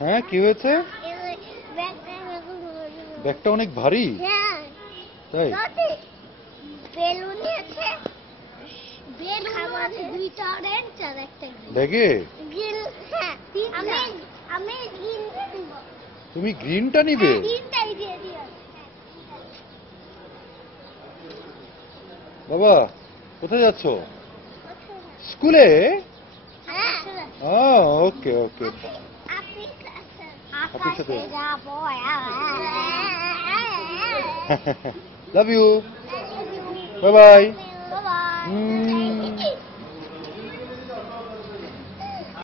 হ্যাঁ, কি হয়েছে? ব্যাগটা অনেক ভারী। তাই? ব্যাগে তুমি গ্রিনটা নিবে? বাবা, কোথায় যাচ্ছ? স্কুলে? ওকে ওকে। আপনি সাথে লাভ ইউ। Bye bye.